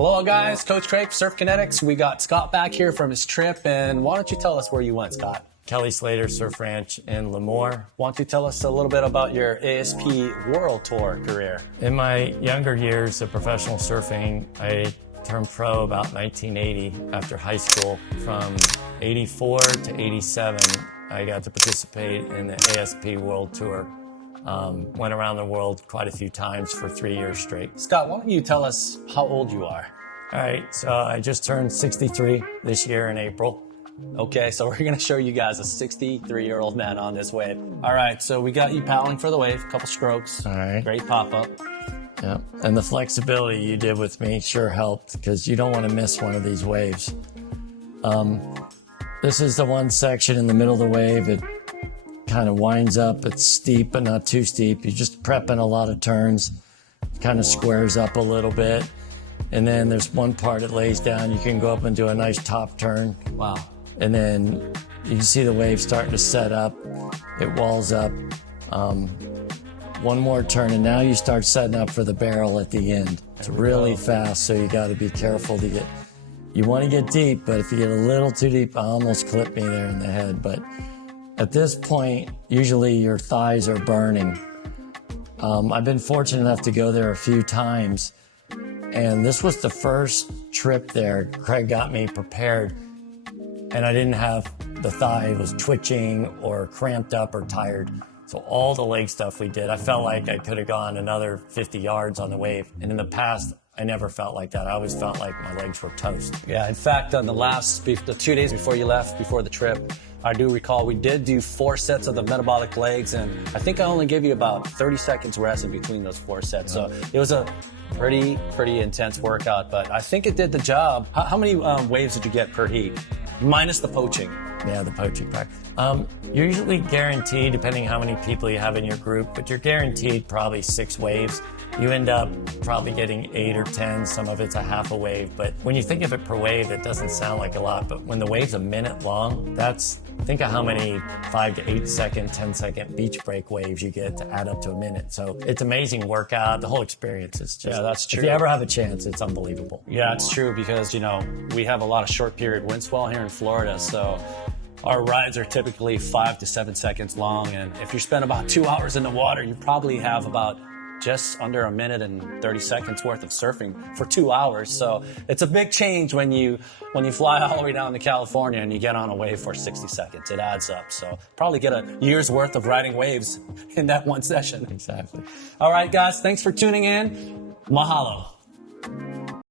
Aloha guys, Coach Craig, Surf Kinetics. We got Scott back here from his trip, and why don't you tell us where you went, Scott? Kelly Slater Surf Ranch in Lemoore. Why don't you tell us a little bit about your ASP World Tour career? In my younger years of professional surfing, I turned pro about 1980 after high school. From 84 to 87, I got to participate in the ASP World Tour. Went around the world quite a few times for 3 years straight. Scott, why don't you tell us how old you are? All right, so I just turned 63 this year in April. Okay, so we're gonna show you guys a 63-year-old man on this wave. All right, so we got you paddling for the wave, a couple strokes. All right. Great pop-up. Yeah, and the flexibility you did with me sure helped because you don't want to miss one of these waves. This is the one section in the middle of the wave. It kind of winds up. It's steep, but not too steep. You're just prepping a lot of turns. Kind of squares up a little bit. And then there's one part that lays down. You can go up and do a nice top turn. Wow. And then you can see the wave starting to set up. It walls up. One more turn, and now you start setting up for the barrel at the end. It's really fast, so you got to be careful to get. You want to get deep, but if you get a little too deep, I almost clipped me there in the head. But at this point, usually your thighs are burning. I've been fortunate enough to go there a few times, and this was the first trip there. Craig got me prepared, and I didn't have the thigh was twitching or cramped up or tired. So all the leg stuff we did, I felt like I could have gone another 50 yards on the wave. And in the past, I never felt like that. I always felt like my legs were toast. Yeah, in fact, on the 2 days before you left, before the trip, I do recall we did do 4 sets of the metabolic legs, and I think I only gave you about 30 seconds rest in between those 4 sets. So it was a pretty intense workout, but I think it did the job. How many waves did you get per heat? Minus the poaching. Yeah, the poaching part. You're usually guaranteed, depending how many people you have in your group, but you're guaranteed probably 6 waves. You end up probably getting 8 or 10. Some of it's a half a wave. But when you think of it per wave, it doesn't sound like a lot. But when the wave's a minute long, think of how many 5 to 8 second, 10-second beach break waves you get to add up to a minute. So it's amazing workout. The whole experience is just, yeah, that's true. If you ever have a chance, it's unbelievable. Yeah, it's true because, we have a lot of short period wind swell here in Florida. So our rides are typically 5 to 7 seconds long. And if you spend about 2 hours in the water, you probably have about just under a minute and 30 seconds worth of surfing for 2 hours. So it's a big change when you fly all the way down to California and you get on a wave for 60 seconds. It adds up. So probably get a year's worth of riding waves in that one session. Exactly. All right, guys, thanks for tuning in. Mahalo.